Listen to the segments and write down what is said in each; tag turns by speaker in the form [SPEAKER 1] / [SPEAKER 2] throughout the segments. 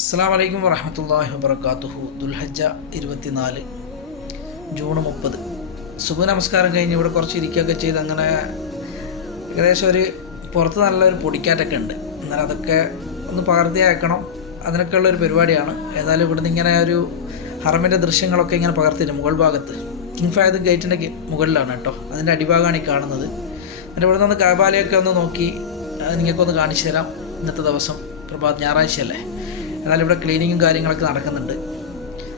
[SPEAKER 1] അസ്സാം വലൈക്കും വറഹമത്തല്ലാഹി വബർക്കാത്തുഹു ദുൽഹജ്ജ ഇരുപത്തിനാല് ജൂൺ മുപ്പത്. സുബ നമസ്കാരം കഴിഞ്ഞ് ഇവിടെ കുറച്ച് ഇരിക്കുകയൊക്കെ ചെയ്ത് അങ്ങനെ ഏകദേശം ഒരു പുറത്ത് നല്ലൊരു പൊടിക്കാറ്റൊക്കെ ഉണ്ട്. എന്നാൽ അതൊക്കെ ഒന്ന് പകർത്തി അയക്കണം. അതിനൊക്കെ ഉള്ളൊരു പരിപാടിയാണ്. ഏതായാലും ഇവിടുന്ന് ഇങ്ങനെ ഒരു ഹറമിന്റെ ദൃശ്യങ്ങളൊക്കെ ഇങ്ങനെ പകർത്തിയിട്ട് മുകൾ ഭാഗത്ത്. കിങ് ഫായത് ഗേറ്റിന്റെ മുകളിലാണ് കേട്ടോ. അതിന്റെ അടിഭാഗമാണ് ഈ കാണുന്നത്. എന്നിട്ട് ഇവിടെ നിന്ന് കാബാലയൊക്കെ ഒന്ന് നോക്കി. നിങ്ങൾക്കൊന്ന് കാണിച്ചു തരാം. ഇന്നത്തെ ദിവസം പ്രഭാത് ഞായറാഴ്ചയല്ലേ? എന്നാലും ഇവിടെ ക്ലീനിങ്ങും കാര്യങ്ങളൊക്കെ നടക്കുന്നുണ്ട്.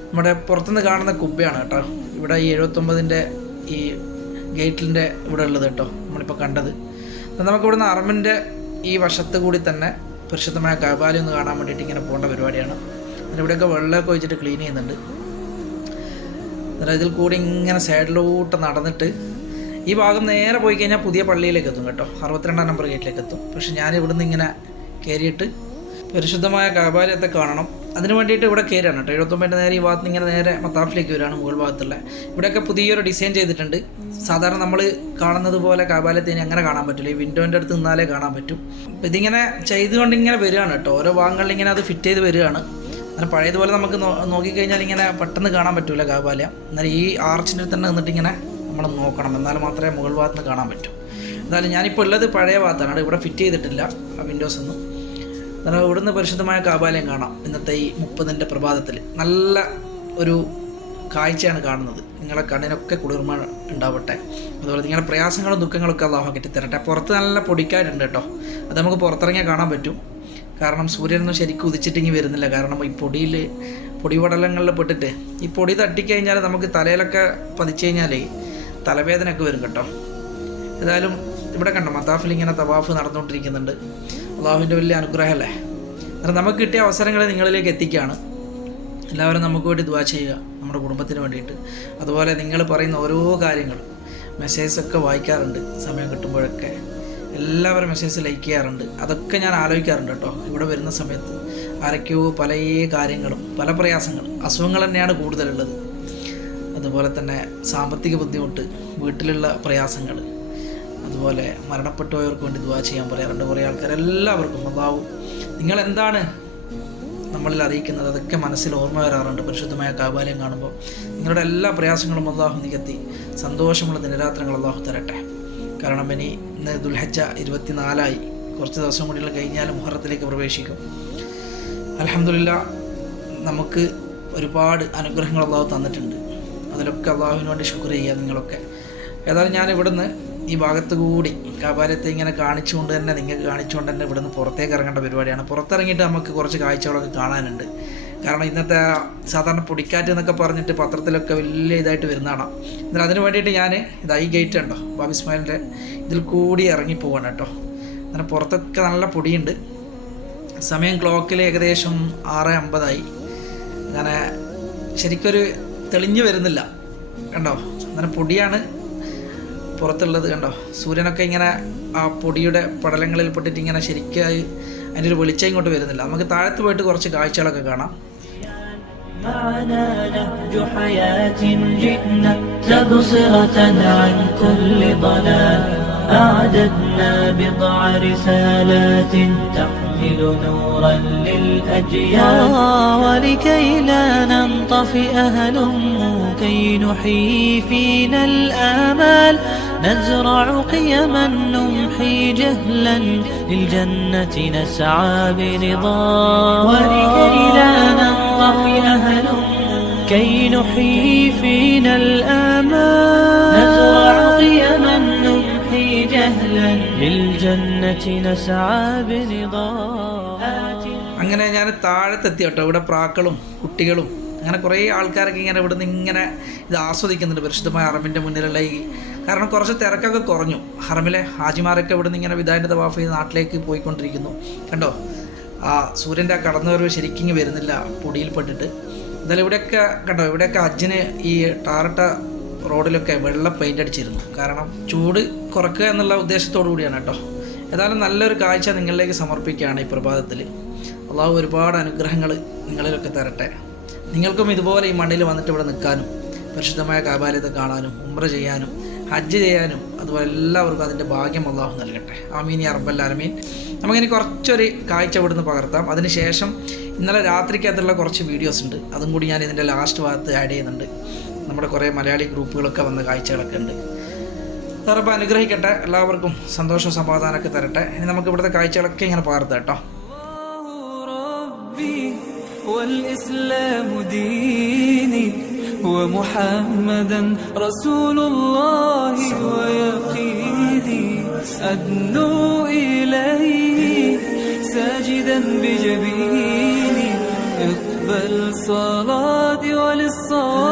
[SPEAKER 1] നമ്മുടെ പുറത്തുനിന്ന് കാണുന്ന കുബ്ബയാണ് കേട്ടോ. ഇവിടെ ഈ എഴുപത്തൊമ്പതിന്റെ ഈ ഗേറ്റിന്റെ ഇവിടെ ഉള്ളത് കേട്ടോ നമ്മളിപ്പോൾ കണ്ടത്. അപ്പം നമുക്ക് ഇവിടുന്ന് അറമിന്റെ ഈ വശത്ത് കൂടി തന്നെ പരിശുദ്ധമായ കബാലി ഒന്ന് കാണാൻ വേണ്ടിയിട്ട് ഇങ്ങനെ പോകേണ്ട പരിപാടിയാണ്. എന്നിട്ട് ഇവിടെയൊക്കെ വെള്ളമൊക്കെ ഒഴിച്ചിട്ട് ക്ലീൻ ചെയ്യുന്നുണ്ട്. എന്നിട്ട് ഇതിൽ കൂടി ഇങ്ങനെ സൈഡിലോട്ട് നടന്നിട്ട് ഈ ഭാഗം നേരെ പോയി കഴിഞ്ഞാൽ പുതിയ പള്ളിയിലേക്ക് എത്തും കേട്ടോ. അറുപത്തിരണ്ടാം നമ്പർ ഗേറ്റിലേക്ക് എത്തും. പക്ഷെ ഞാൻ ഇവിടുന്ന് ഇങ്ങനെ കയറിയിട്ട് പരിശുദ്ധമായ കാബാലയത്തെ കാണണം. അതിന് വേണ്ടിയിട്ട് ഇവിടെ കയറാണ് കേട്ടോ. എഴുപത്തൊമ്പതിന്റെ നേരെ ഈ ഭാഗത്ത് ഇങ്ങനെ നേരെ മത്താഫിലേക്ക് വരാണ് മുകൾ ഭാഗത്തുള്ള. ഇവിടെയൊക്കെ പുതിയൊരു ഡിസൈൻ ചെയ്തിട്ടുണ്ട്. സാധാരണ നമ്മൾ കാണുന്നത് പോലെ കാബാലയത്തിന് അങ്ങനെ കാണാൻ പറ്റില്ല. ഈ വിൻഡോന്റെ അടുത്ത് നിന്നാലേ കാണാൻ പറ്റും. അപ്പം ഇതിങ്ങനെ ചെയ്തുകൊണ്ട് ഇങ്ങനെ വരികയാണ് കേട്ടോ. ഓരോ ഭാഗങ്ങളിൽ ഇങ്ങനെ അത് ഫിറ്റ് ചെയ്ത് വരികയാണ്. അങ്ങനെ പഴയതുപോലെ നമുക്ക് നോക്കിക്കഴിഞ്ഞാൽ ഇങ്ങനെ പെട്ടെന്ന് കാണാൻ പറ്റില്ല കാബാലയം. എന്നാൽ ഈ ആർച്ചിന്റെ അടുത്ത് തന്നെ നിന്നിട്ട് ഇങ്ങനെ നമ്മൾ നോക്കണം. എന്നാൽ മാത്രമേ മുകൾ ഭാഗത്ത് കാണാൻ പറ്റൂ. എന്തായാലും ഞാനിപ്പോൾ ഉള്ളത് പഴയ ഭാഗത്താണ്. ഇവിടെ ഫിറ്റ് ചെയ്തിട്ടില്ല. ആ വിൻഡോസ് ഒന്നും. എന്നാൽ ഇവിടുന്ന് പരിശുദ്ധമായ കാബാലയം കാണാം. ഇന്നത്തെ ഈ മുപ്പതിന്റെ പ്രഭാതത്തിൽ നല്ല ഒരു കാഴ്ചയാണ് കാണുന്നത്. നിങ്ങളെ കണ്ണിനൊക്കെ കുളിർമ ഉണ്ടാവട്ടെ. അതുപോലെ നിങ്ങളുടെ പ്രയാസങ്ങളും ദുഃഖങ്ങളൊക്കെ അള്ളാഹു കിട്ടിത്തരട്ടെ. പുറത്ത് നല്ല പൊടിക്കായിട്ടുണ്ട് കേട്ടോ. അത് നമുക്ക് പുറത്തിറങ്ങിയാൽ കാണാൻ പറ്റും. കാരണം സൂര്യനൊന്നും ശരിക്കും ഉദിച്ചിട്ടിങ്ങി വരുന്നില്ല. കാരണം ഈ പൊടിയിൽ പൊടിപടലങ്ങളിൽ പെട്ടിട്ട് ഈ പൊടി തട്ടിക്കഴിഞ്ഞാൽ നമുക്ക് തലയിലൊക്കെ പതിച്ചു കഴിഞ്ഞാൽ തലവേദനയൊക്കെ വരും കേട്ടോ. ഏതായാലും ഇവിടെ കണ്ടോ മത്താഫിൽ ഇങ്ങനെ തവാഫ് നടന്നുകൊണ്ടിരിക്കുന്നുണ്ട്. അള്ളാഹുവിന്റെ വലിയ അനുഗ്രഹമല്ലേ? അന്നേരം നമുക്ക് കിട്ടിയ അവസരങ്ങളെ നിങ്ങളിലേക്ക് എത്തിക്കുകയാണ്. എല്ലാവരും നമുക്ക് വേണ്ടി ദുവാ ചെയ്യുക നമ്മുടെ കുടുംബത്തിന് വേണ്ടിയിട്ട്. അതുപോലെ നിങ്ങൾ പറയുന്ന ഓരോ കാര്യങ്ങളും മെസ്സേജൊക്കെ വായിക്കാറുണ്ട് സമയം കിട്ടുമ്പോഴൊക്കെ. എല്ലാവരും മെസ്സേജ് ലൈക്ക് ചെയ്യാറുണ്ട്. അതൊക്കെ ഞാൻ ആലോചിക്കാറുണ്ട് കേട്ടോ ഇവിടെ വരുന്ന സമയത്ത്. ആരൊക്കെയോ പല കാര്യങ്ങളും പല പ്രയാസങ്ങളും അസുഖങ്ങൾ തന്നെയാണ് കൂടുതലുള്ളത്. അതുപോലെ തന്നെ സാമ്പത്തിക ബുദ്ധിമുട്ട് വീട്ടിലുള്ള പ്രയാസങ്ങൾ അതുപോലെ മരണപ്പെട്ടവർക്ക് വേണ്ടി ദുവാ ചെയ്യാൻ പറയാറുണ്ട് കുറേ ആൾക്കാർ എല്ലാവർക്കും അതാവും നിങ്ങൾ എന്താണ് നമ്മളിൽ അറിയിക്കുന്നത്? അതൊക്കെ മനസ്സിൽ ഓർമ്മ വരാറുണ്ട്. പരിശുദ്ധമായ കാബാലയം കാണുമ്പോൾ നിങ്ങളുടെ എല്ലാ പ്രയാസങ്ങളും അള്ളാഹു നികത്തി. സന്തോഷമുള്ള ദിനരാത്രങ്ങൾ അള്ളാഹു തരട്ടെ. കാരണം ഇനി ഇന്ന് ദുൽഹജ്ജ ഇരുപത്തിനാലായി. കുറച്ച് ദിവസം കൂടി കഴിഞ്ഞാൽ മുഹറത്തിലേക്ക് പ്രവേശിക്കും. അലഹമില്ല നമുക്ക് ഒരുപാട് അനുഗ്രഹങ്ങൾ അള്ളാഹു തന്നിട്ടുണ്ട്. അതിലൊക്കെ അള്ളാഹുവിന് വേണ്ടി ശുക്ർ ചെയ്യുക നിങ്ങളൊക്കെ. ഏതായാലും ഞാൻ ഇവിടുന്ന് ഈ ഭാഗത്ത് കൂടി കാബാലയത്തെ ഇങ്ങനെ കാണിച്ചുകൊണ്ട് തന്നെ നിങ്ങൾക്ക് കാണിച്ചുകൊണ്ട് തന്നെ ഇവിടുന്ന് പുറത്തേക്ക് ഇറങ്ങേണ്ട പരിപാടിയാണ്. പുറത്തിറങ്ങിയിട്ട് നമുക്ക് കുറച്ച് കാഴ്ചകളൊക്കെ കാണാനുണ്ട്. കാരണം ഇന്നത്തെ സാധാരണ പൊടിക്കാറ്റ് എന്നൊക്കെ പറഞ്ഞിട്ട് പത്രത്തിലൊക്കെ വലിയ ഇതായിട്ട് വരുന്നതാണ്. എന്നാൽ അതിന് വേണ്ടിയിട്ട് ഞാൻ ഇതാ ഈ ഗേറ്റ് ഉണ്ടോ? ബാബി ഇസ്മായിലിന്റെ ഇതിൽ കൂടി ഇറങ്ങി പോവാണ് കേട്ടോ. അങ്ങനെ പുറത്തൊക്കെ നല്ല പൊടിയുണ്ട്. സമയം ക്ലോക്കിൽ ഏകദേശം ആറ് അമ്പതായി. അങ്ങനെ ശരിക്കൊരു തെളിഞ്ഞു വരുന്നില്ല. കണ്ടോ? അങ്ങനെ പൊടിയാണ്. പുറത്തുള്ളത് കണ്ടോ സൂര്യനൊക്കെ ഇങ്ങനെ ആ പൊടിയുടെ പടലങ്ങളിൽ പെട്ടിട്ട് ഇങ്ങനെ ശരിക്കും അതിൻ്റെ ഒരു വെളിച്ചം ഇങ്ങോട്ട് വരുന്നില്ല നമുക്ക് താഴത്ത് പോയിട്ട് കുറച്ച് കാഴ്ചകളൊക്കെ കാണാം
[SPEAKER 2] معنا نهج حياة جئنا تبصرة عن كل ضلال أعددنا بضع رسالات تحمل نورا للأجيال ولكي لا ننطفئ هلموا كي نحيي فينا الآمال نزرع قيما نمحي جهلا للجنة نسعى برضا ولكي لا ننطفئ هلموا كي نحيي فينا الآمال نزرع قيما نمحي جهلا للجنة نسعى برضا
[SPEAKER 1] അങ്ങനെ ഞാൻ താഴത്തെത്തി കേട്ടോ ഇവിടെ പ്രാക്കളും കുട്ടികളും അങ്ങനെ കുറേ ആൾക്കാരൊക്കെ ഇങ്ങനെ ഇവിടെ നിന്ന് ഇങ്ങനെ ഇത് ആസ്വദിക്കുന്നുണ്ട് പരിശുദ്ധമായ ഹറമിൻ്റെ മുന്നിലുള്ള ഈ കാരണം കുറച്ച് തിരക്കൊക്കെ കുറഞ്ഞു. ഹറമിലെ ഹാജിമാരൊക്കെ ഇവിടുന്ന് ഇങ്ങനെ വിധാന്റെ തവാഫ് ചെയ്ത് നാട്ടിലേക്ക് പോയിക്കൊണ്ടിരിക്കുന്നു. കണ്ടോ? ആ സൂര്യന്റെ ആ കടന്നുവരവ് ശരിക്കും വരുന്നില്ല വരുന്നില്ല പൊടിയിൽപ്പെട്ടിട്ട്. എന്തായാലും ഇവിടെയൊക്കെ കണ്ടോ? ഇവിടെയൊക്കെ അജ്ജിന് ഈ ടാറട്ട റോഡിലൊക്കെ വെള്ള പെയിന്റ് അടിച്ചിരുന്നു. കാരണം ചൂട് കുറക്കുക എന്നുള്ള ഉദ്ദേശത്തോടു കൂടിയാണ് കേട്ടോ. ഏതായാലും നല്ലൊരു കാഴ്ച നിങ്ങളിലേക്ക് സമർപ്പിക്കുകയാണ് ഈ പ്രഭാതത്തിൽ. അള്ളാഹു ഒരുപാട് അനുഗ്രഹങ്ങൾ നിങ്ങളിലൊക്കെ തരട്ടെ. നിങ്ങൾക്കും ഇതുപോലെ ഈ മണ്ണിൽ വന്നിട്ട് ഇവിടെ നിൽക്കാനും പരിശുദ്ധമായ കാബാലയത്തെ കാണാനും ഉമ്ര ചെയ്യാനും ഹജ്ജ് ചെയ്യാനും അതുപോലെ എല്ലാവർക്കും അതിൻ്റെ ഭാഗ്യം അള്ളാഹു നൽകട്ടെ ആമീൻ യാ റബ്ബൽ ആലമീൻ നമുക്കിനി കുറച്ചൊരു കാഴ്ച ഇവിടുന്ന് പകർത്താം അതിനുശേഷം ഇന്നലെ രാത്രിക്കകത്തുള്ള കുറച്ച് വീഡിയോസ് ഉണ്ട് അതും കൂടി ഞാൻ ഇതിൻ്റെ ലാസ്റ്റ് ഭാഗത്ത് ആഡ് ചെയ്യുന്നുണ്ട് നമ്മുടെ കുറേ മലയാളി ഗ്രൂപ്പുകളൊക്കെ വന്ന കാഴ്ചകളൊക്കെ ഉണ്ട് സാറപ്പോൾ അനുഗ്രഹിക്കട്ടെ എല്ലാവർക്കും സന്തോഷവും സമാധാനമൊക്കെ തരട്ടെ ഇനി നമുക്ക് ഇവിടുത്തെ കാഴ്ചകളൊക്കെ ഇങ്ങനെ പകർത്താം കേട്ടോ
[SPEAKER 3] ربي والإسلام ديني ومحمدا رسول الله ويقيني أدنو إليه ساجدا بجبيني. اقبل صلاتي وللصواب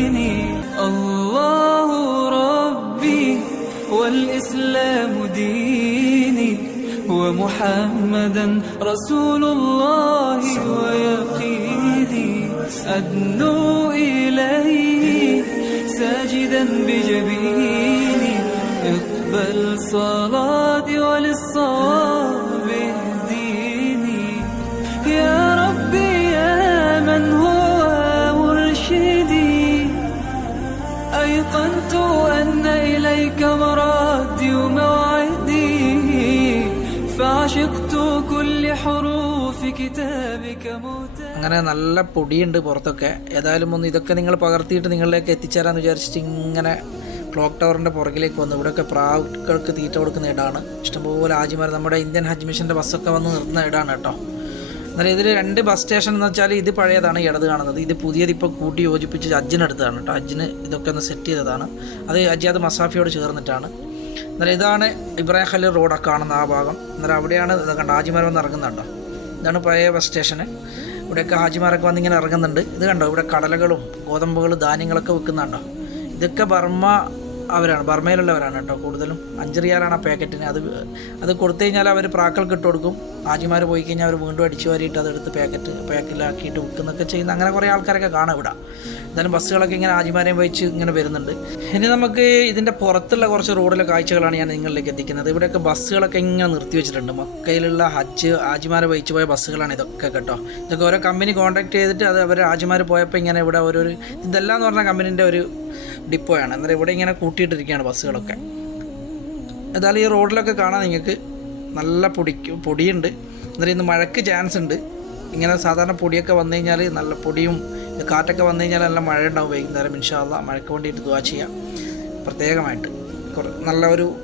[SPEAKER 3] والإسلام ديني ومحمدا رسول الله ويقيني أدنو إليه ساجدا بجبيني اقبل صلاتي وللصواب. أيقنت أن إليك مرادي وموعدي فعشقت كل حروف كتابك مهتدي
[SPEAKER 1] അങ്ങനെ നല്ല പൊടിയുണ്ട് പുറത്തൊക്കെ ഏതായാലും ഒന്ന് ഇതൊക്കെ നിങ്ങൾ പകർത്തിയിട്ട് നിങ്ങളിലേക്ക് എത്തിച്ചേരാന്ന് വിചാരിച്ചിട്ട് ഇങ്ങനെ ക്ലോക്ക് ടവറിൻ്റെ പുറകിലേക്ക് വന്നു ഇവിടെയൊക്കെ പ്രാവുകൾക്ക് തീറ്റ കൊടുക്കുന്ന ഇടാണ് ഇഷ്ടംപോലെ ആജിമാർ നമ്മുടെ ഇന്ത്യൻ ഹജ്ജ് മിഷൻ്റെ ബസ്സൊക്കെ വന്ന് നിർത്തുന്ന ഇടാണ് കേട്ടോ എന്നാലും ഇതിൽ രണ്ട് ബസ് സ്റ്റേഷൻ എന്ന് വെച്ചാൽ ഇത് പഴയതാണ് ഇടത് കാണുന്നത്. ഇത് പുതിയത് ഇപ്പോൾ കൂട്ടി യോജിപ്പിച്ച് അജ്ജിനടുത്താണ് കേട്ടോ അജ്ജിന് ഇതൊക്കെ ഒന്ന് സെറ്റ് ചെയ്തതാണ്. അത് അജിയാദ് മസാഫിയോട് ചേർന്നിട്ടാണ്. എന്നാലും ഇതാണ് ഇബ്രാഹിം ഖലീൽ റോഡൊക്കെ കാണുന്ന ആ ഭാഗം. എന്നാലും അവിടെയാണ് കണ്ട ഹാജിമാർ വന്ന് ഇറങ്ങുന്നുണ്ടോ ഇതാണ് പഴയ ബസ് സ്റ്റേഷന് ഇവിടെയൊക്കെ ഹാജിമാരൊക്കെ വന്ന് ഇങ്ങനെ ഇറങ്ങുന്നുണ്ട്. ഇത് കണ്ടോ? ഇവിടെ കടലകളും ഗോതമ്പുകളും ധാന്യങ്ങളൊക്കെ വിൽക്കുന്നുണ്ടോ ഇതൊക്കെ ബർമ്മ അവരാണ് ബർമയിലുള്ളവരാണ് കേട്ടോ കൂടുതലും. അഞ്ച് റിയാലാണ് ആ പാക്കറ്റിന്. അത് അത് കൊടുത്തു കഴിഞ്ഞാൽ അവർ പ്രാക്കൾക്ക് ഇട്ട് കൊടുക്കും. ആജിമാർ പോയി കഴിഞ്ഞാൽ അവർ വീണ്ടും അടിച്ചു വാരിയിട്ട് അതെടുത്ത് പാക്കറ്റ് പാക്കിലാക്കിയിട്ട് വിൽക്കുന്നൊക്കെ ചെയ്യുന്ന അങ്ങനെ കുറേ ആൾക്കാരൊക്കെ കാണാം ഇവിടെ. എന്തായാലും ബസ്സുകളൊക്കെ ഇങ്ങനെ ആജിമാരെയും വഹിച്ച് ഇങ്ങനെ വരുന്നുണ്ട്. ഇനി നമുക്ക് ഇതിന്റെ പുറത്തുള്ള കുറച്ച് റോഡിലെ കാഴ്ചകളാണ് ഞാൻ നിങ്ങളിലേക്ക് എത്തിക്കുന്നത്. ഇവിടെയൊക്കെ ബസ്സുകളൊക്കെ ഇങ്ങനെ നിർത്തി വെച്ചിട്ടുണ്ട്. മക്കയിലുള്ള ഹജ്ജ് ആജിമാരെ വഹിച്ചു പോയ ബസ്സുകളാണ് ഇതൊക്കെ കേട്ടോ. ഇതൊക്കെ ഓരോ കമ്പനി കോൺടാക്ട് ചെയ്തിട്ട് അത് അവർ ആജിമാർ പോയപ്പോൾ ഇങ്ങനെ ഇവിടെ ഓരോ ഇതെല്ലാം എന്ന് പറഞ്ഞ കമ്പനീന്റെ ഒരു ഡിപ്പോയാണ്. അന്നേരം ഇവിടെ ഇങ്ങനെ കൂട്ടിയിട്ടിരിക്കുകയാണ് ബസ്സുകളൊക്കെ. എന്തായാലും ഈ റോഡിലൊക്കെ കാണാൻ നിങ്ങൾക്ക് നല്ല പൊടി പൊടിയുണ്ട്. അന്നേരം ഇന്ന് മഴയ്ക്ക് ചാൻസ് ഉണ്ട്. ഇങ്ങനെ സാധാരണ പൊടിയൊക്കെ വന്നു കഴിഞ്ഞാൽ നല്ല പൊടിയും കാറ്റൊക്കെ വന്നു കഴിഞ്ഞാൽ നല്ല മഴ ഉണ്ടാവും വൈകുന്നേരം ഇൻഷാല്ല മഴയ്ക്ക് വേണ്ടിയിട്ട് ദുവാ ചെയ്യാം. പ്രത്യേകമായിട്ട്. നല്ല ഒരു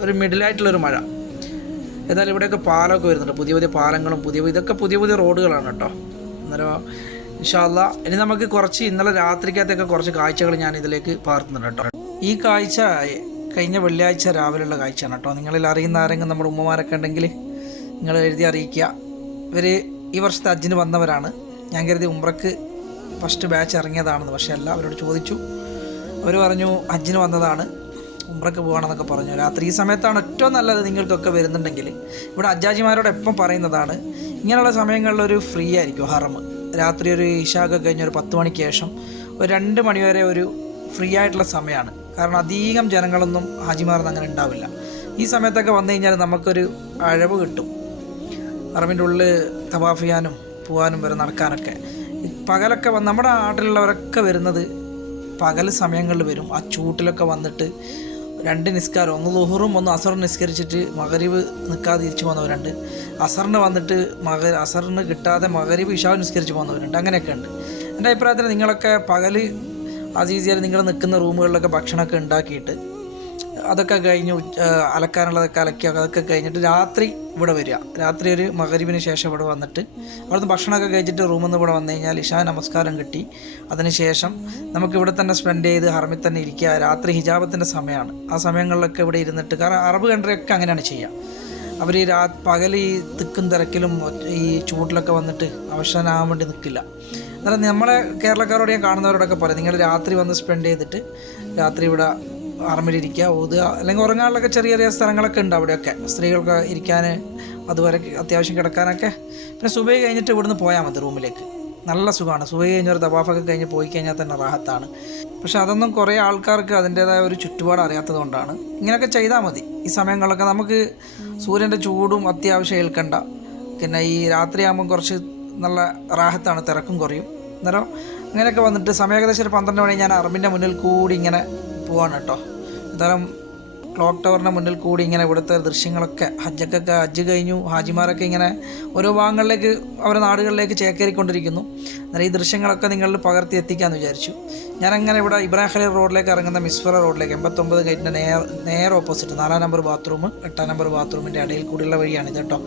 [SPEAKER 1] ഒരു മിഡിലായിട്ടുള്ളൊരു മഴ. ഏതായാലും ഇവിടെയൊക്കെ പാലമൊക്കെ വരുന്നുണ്ട്. പുതിയ പുതിയ പാലങ്ങളും പുതിയ- ഇതൊക്കെ പുതിയ പുതിയ റോഡുകളാണ് കേട്ടോ. അന്നേരം ഇൻഷാല്ല ഇനി നമുക്ക് കുറച്ച് ഇന്നലെ രാത്രിക്കകത്തൊക്കെ കുറച്ച് കാഴ്ചകൾ ഞാൻ ഇതിലേക്ക് പകർത്തുന്നുണ്ട് കേട്ടോ. ഈ കാഴ്ച കഴിഞ്ഞ വെള്ളിയാഴ്ച രാവിലെയുള്ള കാഴ്ചയാണ് കേട്ടോ. നിങ്ങളിൽ അറിയുന്ന ആരെങ്കിലും നമ്മുടെ ഉമ്മമാരൊക്കെ ഉണ്ടെങ്കിൽ നിങ്ങൾ എഴുതി അറിയിക്കുക. ഇവർ ഈ വർഷത്തെ അജ്ജിന് വന്നവരാണ്. ഞാൻ കരുതി ഉംറക്ക് ഫസ്റ്റ് ബാച്ച് ഇറങ്ങിയതാണെന്ന്. പക്ഷേ അല്ല അവരോട് ചോദിച്ചു. അവർ പറഞ്ഞു അജിന് വന്നതാണ്. ഉംറക്ക് പോകണമെന്നൊക്കെ പറഞ്ഞു. രാത്രി ഈ സമയത്താണ് ഏറ്റവും നല്ലത് നിങ്ങൾക്കൊക്കെ വരുന്നുണ്ടെങ്കിൽ. ഇവിടെ അജാജിമാരോട് എപ്പം പറയുന്നതാണ് ഇങ്ങനെയുള്ള സമയങ്ങളിൽ ഒരു ഫ്രീ ആയിരിക്കും ഹറം. രാത്രി ഒരു ഇഷാഖ് കഴിഞ്ഞ് ഒരു പത്ത് മണിക്ക് ശേഷം ഒരു രണ്ട് മണി വരെ ഒരു ഫ്രീ ആയിട്ടുള്ള സമയമാണ്. കാരണം അധികം ജനങ്ങളൊന്നും ഹാജിമാർന്ന് അങ്ങനെ ഉണ്ടാവില്ല. ഈ സമയത്തൊക്കെ വന്നു കഴിഞ്ഞാൽ നമുക്കൊരു അഴവ് കിട്ടും. പറമ്പിന്റെ ഉള്ളിൽ തവാഫ് ചെയ്യാനും പോകാനും വരെ നടക്കാനൊക്കെ. പകലൊക്കെ നമ്മുടെ നാട്ടിലുള്ളവരൊക്കെ വരുന്നത് പകൽ സമയങ്ങളിൽ വരും. ആ ചൂട്ടിലൊക്കെ വന്നിട്ട് രണ്ട് നിസ്കാരം ഒന്ന് ലുഹറും ഒന്ന് അസറും നിസ്കരിച്ചിട്ട് മകരീവ് നിൽക്കാതെ തിരിച്ചു പോകുന്നവരുണ്ട് അസറിന് വന്നിട്ട് മക അസറിന് കിട്ടാതെ മകരീവ് ഇഷാവ് നിസ്കരിച്ച് പോകുന്നവരുണ്ട് അങ്ങനെയൊക്കെ ഉണ്ട് എന്റെ അഭിപ്രായത്തിൽ നിങ്ങളൊക്കെ പകൽ അസീസിയാൽ നിങ്ങൾ നിൽക്കുന്ന റൂമുകളിലൊക്കെ ഭക്ഷണമൊക്കെ ഉണ്ടാക്കിയിട്ട് അതൊക്കെ കഴിഞ്ഞ് അലക്കാനുള്ളതൊക്കെ അലക്കി അതൊക്കെ കഴിഞ്ഞിട്ട് രാത്രി ഇവിടെ വരിക. രാത്രി ഒരു മകരീവിന് ശേഷം ഇവിടെ വന്നിട്ട് അവിടുന്ന് ഭക്ഷണമൊക്കെ കഴിച്ചിട്ട് റൂമിൽ നിന്ന് ഇവിടെ വന്നു കഴിഞ്ഞാൽ ഇഷാ നമസ്കാരം കിട്ടി. അതിനുശേഷം നമുക്ക് ഇവിടെ തന്നെ സ്പെൻഡ് ചെയ്ത് ഹറമിൽ തന്നെ ഇരിക്കുക. രാത്രി ഹിജാബത്തിന്റെ സമയമാണ്. ആ സമയങ്ങളിലൊക്കെ ഇവിടെ ഇരുന്നിട്ട് കാരണം അറബ് കൺട്രിയൊക്കെ അങ്ങനെയാണ് ചെയ്യുക അവർ ഈ രാ പകൽ ഈ തിക്കും തിരക്കിലും ഈ ചൂട്ടിലൊക്കെ വന്നിട്ട് അവശനാകാൻ വേണ്ടി നിൽക്കില്ല എന്നാലും നമ്മളെ കേരളക്കാരോട് ഞാൻ കാണുന്നവരോടൊക്കെ പറയും. നിങ്ങൾ രാത്രി വന്ന് സ്പെൻഡ് ചെയ്തിട്ട് രാത്രി ഇവിടെ ആർമിലിരിക്കുക ഓതുക അല്ലെങ്കിൽ ഉറങ്ങാനുള്ളൊക്കെ ചെറിയ ചെറിയ സ്ഥലങ്ങളൊക്കെ ഉണ്ട് അവിടെയൊക്കെ. സ്ത്രീകൾക്ക് ഇരിക്കാൻ അതുവരെ അത്യാവശ്യം കിടക്കാനൊക്കെ. പിന്നെ സുബൈ കഴിഞ്ഞിട്ട് ഇവിടുന്ന് പോയാൽ മതി റൂമിലേക്ക്. നല്ല സുഖമാണ്. സുബൈ കഴിഞ്ഞ ഒരു തവാഫൊക്കെ കഴിഞ്ഞ് പോയി കഴിഞ്ഞാൽ തന്നെ റാഹത്താണ്. പക്ഷെ അതൊന്നും കുറേ ആൾക്കാർക്ക് അതിന്റേതായ ഒരു ചുറ്റുപാട് അറിയാത്തതുകൊണ്ടാണ് ഇങ്ങനെയൊക്കെ ചെയ്താൽ മതി. ഈ സമയങ്ങളൊക്കെ നമുക്ക് സൂര്യന്റെ ചൂടും അത്യാവശ്യം ഏൽക്കണ്ട. പിന്നെ ഈ രാത്രിയാകുമ്പം കുറച്ച് നല്ല റാഹത്താണ്. തിരക്കും കുറയും. അന്നേരം അങ്ങനെയൊക്കെ വന്നിട്ട് സമയം ഏകദേശം ഒരു പന്ത്രണ്ട് മണി ഞാൻ അറബിന്റെ മുന്നിൽ കൂടി ഇങ്ങനെ പോവാണ് കേട്ടോ. എന്തായാലും ക്ലോക്ക് ടവറിന്റെ മുന്നിൽ കൂടി ഇങ്ങനെ ഇവിടുത്തെ ദൃശ്യങ്ങളൊക്കെ ഹജ്ജക്കൊക്കെ ഹജ്ജ് കഴിഞ്ഞു. ഹാജിമാരൊക്കെ ഇങ്ങനെ ഓരോ ഭാഗങ്ങളിലേക്ക് അവരുടെ നാടുകളിലേക്ക് ചേക്കേറിക്കൊണ്ടിരിക്കുന്നു. എന്നാൽ ഈ ദൃശ്യങ്ങളൊക്കെ നിങ്ങളിൽ പകർത്തി എത്തിക്കാമെന്ന് വിചാരിച്ചു. ഞാനങ്ങനെ ഇവിടെ ഇബ്രാഹിം റോഡിലേക്ക് ഇറങ്ങുന്ന മിസ്ഫറ റോഡിലേക്ക് എൺപത്തൊമ്പത് ഗേറ്റിന്റെ നേർ നേരെ ഓപ്പോസിറ്റ് നാലാം നമ്പർ ബാത്റൂം എട്ടാം നമ്പർ ബാത്റൂമിന്റെ ഇടയിൽ കൂടിയുള്ള വഴിയാണിത് കേട്ടോ.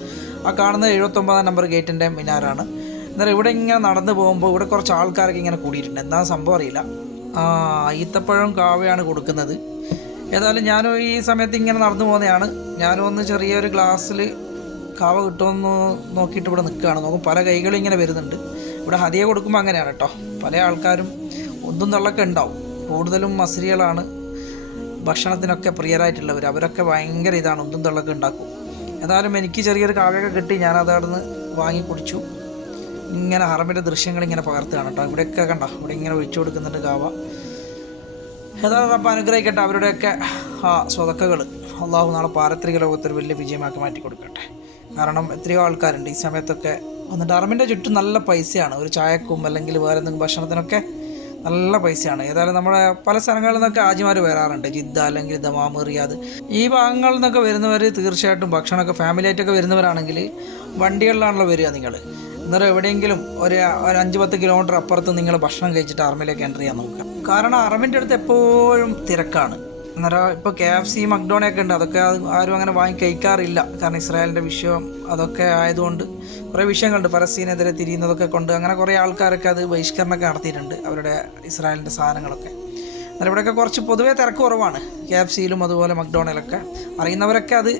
[SPEAKER 1] ആ കാണുന്നത് എഴുപത്തൊമ്പതാം നമ്പർ ഗേറ്റിന്റെ മിനാറാണ്. എന്നാൽ ഇവിടെ ഇങ്ങനെ നടന്നു പോകുമ്പോൾ ഇവിടെ കുറച്ച് ആൾക്കാരൊക്കെ ഇങ്ങനെ കൂടിയിട്ടുണ്ട്. എന്താ സംഭവം അറിയില്ല. ആ ഈത്തപ്പഴം കാവയാണ് കൊടുക്കുന്നത്. ഏതായാലും ഞാനും ഈ സമയത്ത് ഇങ്ങനെ നടന്നു പോകുന്നതാണ്. ഞാനും ഒന്ന് ചെറിയൊരു ഗ്ലാസ്സിൽ കാവ കിട്ടുമെന്ന് നോക്കിയിട്ട് ഇവിടെ നിൽക്കുകയാണ്. നോക്കും പല കൈകളും ഇങ്ങനെ വരുന്നുണ്ട്. ഇവിടെ ഹതിയ കൊടുക്കുമ്പോൾ അങ്ങനെയാണ് കേട്ടോ പല ആൾക്കാരും ഒന്നും തള്ളൊക്കെ ഉണ്ടാവും. കൂടുതലും മസ്രികളാണ് ഭക്ഷണത്തിനൊക്കെ പ്രിയരായിട്ടുള്ളവർ അവരൊക്കെ ഭയങ്കര ഇതാണ്. ഒന്നും തള്ളൊക്കെ ഉണ്ടാക്കും. ഏതായാലും എനിക്ക് ചെറിയൊരു കാവയൊക്കെ കിട്ടി. ഞാൻ അവിടെ നിന്ന് വാങ്ങി കുടിച്ചു. ഇങ്ങനെ ഹറമിന്റെ ദൃശ്യങ്ങൾ ഇങ്ങനെ പകർത്തുകയാണ് കേട്ടോ. ഇവിടെയൊക്കെ കണ്ട? ഇവിടെ ഇങ്ങനെ ഒഴിച്ചു കൊടുക്കുന്നുണ്ട് കാവ. യഥാർത്ഥം റബ്ബ് അനുഗ്രഹിക്കട്ടെ അവരുടെയൊക്കെ ആ സ്വതക്കകൾ അള്ളാഹു നാളെ പാരത്രിക ലോകത്തൊരു വലിയ വിജയമാക്കി മാറ്റി കൊടുക്കട്ടെ കാരണം എത്രയോ ആൾക്കാരുണ്ട് ഈ സമയത്തൊക്കെ വന്നിട്ട് അറമിന്റെ ചുറ്റും നല്ല പൈസയാണ്. ഒരു ചായക്കും അല്ലെങ്കിൽ വേറെ എന്തെങ്കിലും ഭക്ഷണത്തിനൊക്കെ നല്ല പൈസയാണ്. ഏതായാലും നമ്മുടെ പല സ്ഥലങ്ങളിൽ നിന്നൊക്കെ ആജിമാർ വരാറുണ്ട്. ജിദ്ദ അല്ലെങ്കിൽ ദമാം റിയാദ്. ഈ ഭാഗങ്ങളിൽ നിന്നൊക്കെ വരുന്നവർ തീർച്ചയായിട്ടും ഭക്ഷണമൊക്കെ ഫാമിലി ആയിട്ടൊക്കെ വരുന്നവരാണെങ്കിൽ വണ്ടികളിലാണല്ലോ വരിക നിങ്ങൾ അന്നേരം എവിടെയെങ്കിലും ഒരു ഒരു അഞ്ച് പത്ത് കിലോമീറ്റർ അപ്പുറത്ത് നിങ്ങൾ ഭക്ഷണം കഴിച്ചിട്ട് അറമിലേക്ക് എന്റർ ചെയ്യാൻ നോക്കുക. കാരണം അറമിന്റെ അടുത്ത് എപ്പോഴും തിരക്കാണ്. അന്നേരം ഇപ്പോൾ കെ എഫ് സി മക്ഡോണൊക്കെ ഉണ്ട്. അതൊക്കെ ആരും അങ്ങനെ വാങ്ങി കഴിക്കാറില്ല. കാരണം ഇസ്രായേലിന്റെ വിഷയം അതൊക്കെ ആയതുകൊണ്ട് കുറേ വിഷയങ്ങളുണ്ട്. ഫലസ്തീനെതിരെ തിരിയുന്നതൊക്കെ കൊണ്ട് അങ്ങനെ കുറേ ആൾക്കാരൊക്കെ അത് ബഹിഷ്കരണമൊക്കെ നടത്തിയിട്ടുണ്ട് അവരുടെ ഇസ്രായേലിന്റെ സാധനങ്ങളൊക്കെ. എന്നാൽ ഇവിടെയൊക്കെ കുറച്ച് പൊതുവേ തിരക്ക് കുറവാണ്. കെ എഫ് സിയിലും അതുപോലെ മക്ഡോണലൊക്കെ അറിയുന്നവരൊക്കെ അത്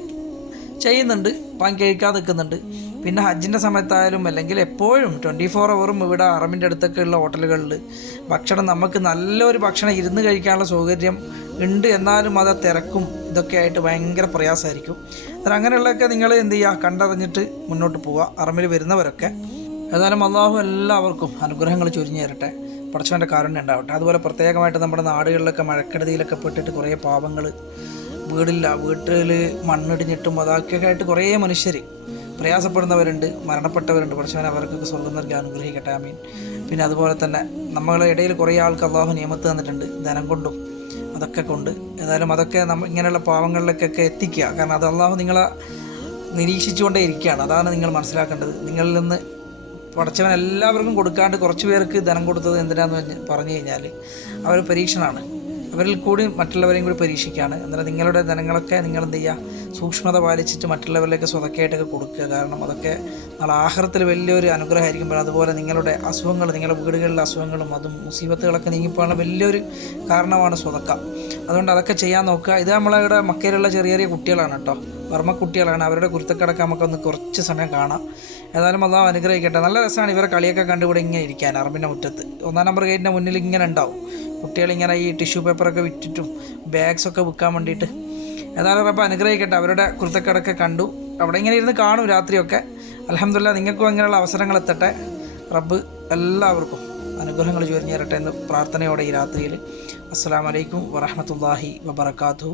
[SPEAKER 1] ചെയ്യുന്നുണ്ട്. വാങ്ങി കഴിക്കാതെ നിൽക്കുന്നുണ്ട്. പിന്നെ ഹജ്ജിന്റെ സമയത്തായാലും അല്ലെങ്കിൽ എപ്പോഴും ട്വന്റി ഫോർ അവറും ഇവിടെ അറമിന്റെ അടുത്തൊക്കെ ഉള്ള ഹോട്ടലുകളിൽ ഭക്ഷണം നമുക്ക് നല്ലൊരു ഭക്ഷണം ഇരുന്ന് കഴിക്കാനുള്ള സൗകര്യം ഉണ്ട് എന്നാലും അത് തിരക്കും ഇതൊക്കെ ആയിട്ട് ഭയങ്കര പ്രയാസമായിരിക്കും. എന്നാൽ അങ്ങനെയുള്ളതൊക്കെ നിങ്ങൾ എന്ത് ചെയ്യുക? കണ്ടറിഞ്ഞിട്ട് മുന്നോട്ട് പോവുക. അറമിൽ വരുന്നവരൊക്കെ. ഏതായാലും അള്ളാഹു എല്ലാവർക്കും അനുഗ്രഹങ്ങൾ ചൊരിഞ്ഞു തരട്ടെ. പടച്ചവന്റെ കാരുണ്യം ഉണ്ടാവട്ടെ. അതുപോലെ പ്രത്യേകമായിട്ട് നമ്മുടെ നാടുകളിലൊക്കെ മഴക്കെടുതിയിലൊക്കെ പെട്ടിട്ട് കുറേ പാവങ്ങൾ വീടില്ല. വീട്ടിൽ മണ്ണിടിഞ്ഞിട്ടും അതൊക്കെ ആയിട്ട് കുറേ മനുഷ്യർ പ്രയാസപ്പെടുന്നവരുണ്ട് മരണപ്പെട്ടവരുണ്ട്. പക്ഷേ അവർക്കൊക്കെ സ്വർഗം നൽകി അനുഗ്രഹിക്കട്ടെ ആമീൻ. പിന്നെ അതുപോലെ തന്നെ നമ്മളെ ഇടയിൽ കുറേ ആൾക്ക് അള്ളാഹു നിയമത്ത് തന്നിട്ടുണ്ട് ധനം കൊണ്ടും അതൊക്കെ കൊണ്ട്. ഏതായാലും അതൊക്കെ നമ്മ ഇങ്ങനെയുള്ള പാവങ്ങളിലേക്കൊക്കെ എത്തിക്കുക. കാരണം അത് അള്ളാഹു നിങ്ങളെ നിരീക്ഷിച്ചുകൊണ്ടേ ഇരിക്കുകയാണ്. അതാണ് നിങ്ങൾ മനസ്സിലാക്കേണ്ടത്. നിങ്ങളിൽ നിന്ന് പഠിച്ചവൻ എല്ലാവർക്കും കൊടുക്കാണ്ട് കുറച്ച് പേർക്ക് ധനം കൊടുത്തത് എന്തിനാന്ന് പറഞ്ഞു കഴിഞ്ഞാൽ അവർ പരീക്ഷണമാണ് അവരിൽ കൂടി മറ്റുള്ളവരെയും കൂടി പരീക്ഷിക്കുകയാണ് അന്നേരം നിങ്ങളുടെ ധനങ്ങളൊക്കെ നിങ്ങൾ എന്ത് ചെയ്യുക? സൂക്ഷ്മത പാലിച്ചിട്ട് മറ്റുള്ളവരിലേക്ക് സ്വതക്കായിട്ടൊക്കെ കൊടുക്കുക. കാരണം അതൊക്കെ നാളെ ആഹാരത്തിൽ വലിയൊരു അനുഗ്രഹമായിരിക്കുമ്പോൾ അതുപോലെ നിങ്ങളുടെ അസുഖങ്ങൾ നിങ്ങളുടെ വീടുകളിലെ അസുഖങ്ങളും അതും മുസീബത്തുകളൊക്കെ നീങ്ങിപ്പോകാനുള്ള വലിയൊരു കാരണമാണ് സ്വതക്ക. അതുകൊണ്ട് അതൊക്കെ ചെയ്യാൻ നോക്കുക. ഇത് നമ്മളിവിടെ മക്കയിലുള്ള ചെറിയ ചെറിയ കുട്ടികളാണ് കേട്ടോ. വർമ്മ കുട്ടികളാണ് അവരുടെ കുരുത്തക്കടക്കം നമുക്കൊന്ന് കുറച്ച് സമയം കാണാം. ഏതായാലും അതാ അനുഗ്രഹിക്കട്ടെ. നല്ല രസമാണ് ഇവരെ കളിയൊക്കെ കണ്ട് ഇവിടെ ഇങ്ങനെ ഇരിക്കാൻ അറബിന്റെ മുറ്റത്ത്. ഒന്നാം നമ്പർ ഗേറ്റിന്റെ മുന്നിൽ ഇങ്ങനെ ഉണ്ടാവും. കുട്ടികളിങ്ങനെ ഈ ടിഷ്യൂ പേപ്പറൊക്കെ വിറ്റിട്ടും ബാഗ്സൊക്കെ വിൽക്കാൻ വേണ്ടിയിട്ട്. ഏതായാലും റബ്ബ് അനുഗ്രഹിക്കട്ടെ. അവരുടെ കുരുത്തക്കടൊക്കെ കണ്ടു. അവിടെ ഇങ്ങനെ ഇരുന്ന് കാണും രാത്രിയൊക്കെ. അലഹമില്ല നിങ്ങൾക്കും അങ്ങനെയുള്ള അവസരങ്ങൾ എത്തട്ടെ. റബ്ബ് എല്ലാവർക്കും അനുഗ്രഹങ്ങൾ ചൊരിഞ്ഞു തരട്ടെ എന്ന് പ്രാർത്ഥനയോടെ ഈ രാത്രിയിൽ. അസ്സാം വലൈക്കും വറഹമത്തല്ലാഹി വബർക്കാത്തു